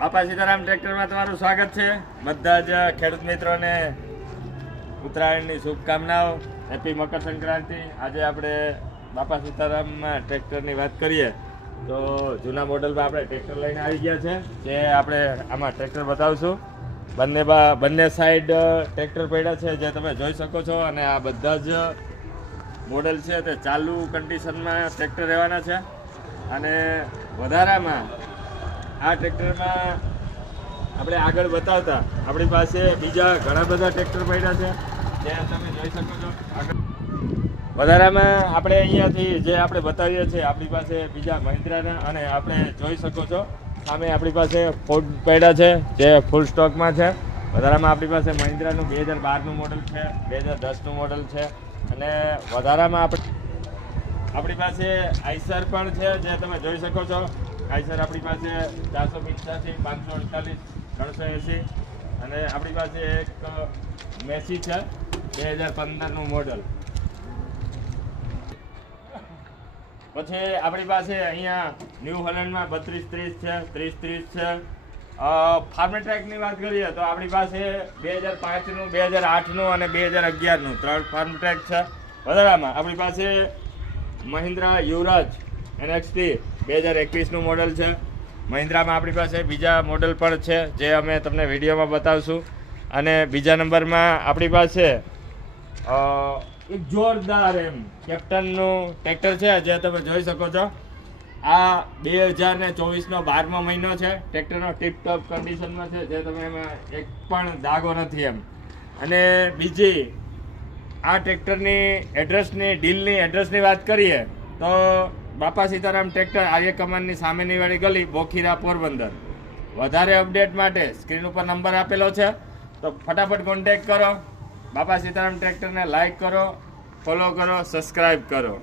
બાપા સીતારામ ટ્રેક્ટરમાં તમારું સ્વાગત છે. બધા જ ખેડૂત મિત્રોને ઉત્તરાયણની શુભકામનાઓ. હેપી મકર સંક્રાંતિ. આજે આપણે બાપા સીતારામમાં ટ્રેક્ટરની વાત કરીએ તો જૂના મોડલમાં આપણે ટ્રેક્ટર લઈને આવી ગયા છે. જે આપણે આમાં ટ્રેક્ટર બતાવશું. બંને સાઈડ ટ્રેક્ટર પડ્યા છે જે તમે જોઈ શકો છો. અને આ બધા જ મોડલ છે તે ચાલુ કન્ડિશનમાં ટ્રેક્ટર રહેવાના છે. અને વધારામાં આ ટ્રેક્ટરમાં આપણે આગળ બતાવતા આપણી પાસે બીજા ઘણા બધા ટ્રેક્ટર પડ્યા છે જે તમે જોઈ શકો છો. વધારામાં આપણે અહીંયાથી જે આપણે બતાવીએ છીએ આપણી પાસે બીજા મહિન્દ્રાના, અને આપણે જોઈ શકો છો સામે આપણી પાસે ફોર્ડ પડ્યા છે જે ફૂલ સ્ટોકમાં છે. વધારામાં આપણી પાસે મહિન્દ્રાનું 2012નું મોડલ છે, 2010નું મોડલ છે. અને વધારામાં આપણી પાસે આઈસર પણ છે જે તમે જોઈ શકો છો. આઈસર આપણી પાસે 485, 548, 380. અને આપણી પાસે એક મેસી છે 2015નું મોડલ. પછી આપણી પાસે અહીંયા ન્યૂ હોલેન્ડમાં 3230 છે, 3030 છે. ફાર્મટ્રેકની વાત કરીએ તો આપણી પાસે 2005નું, 2008નું અને 2011નું 3 ફાર્મટ્રેક છે. વધારામાં આપણી પાસે મહિન્દ્રા યુવરાજ NXT 2021નું મોડલ છે. મહિન્દ્રામાં આપણી પાસે બીજા મોડલ પણ છે જે અમે તમને વિડીયોમાં બતાવશું. અને બીજા નંબરમાં આપણી પાસે એક જોરદાર કેપ્ટનનું ટ્રેક્ટર છે જે તમે જોઈ શકો છો. આ 2024નો 12મો મહિનો છે. ટ્રેક્ટરનો ટીપટોપ કન્ડિશનમાં છે જે તમે એમાં એક પણ દાગો નથી અને બીજી આ ટ્રેક્ટરની એડ્રેસની વાત કરીએ તો બાપા સીતારામ ટ્રેક્ટર આર્ય કમાનની સામેની વાળી ગલી, બોખીરા, પોરબંદર. વધારે અપડેટ માટે સ્ક્રીન ઉપર નંબર આપેલો છે તો ફટાફટ કોન્ટેક્ટ કરો. બાપા સીતારામ ટ્રેક્ટરને લાઈક કરો, ફોલો કરો, સબસ્ક્રાઈબ કરો.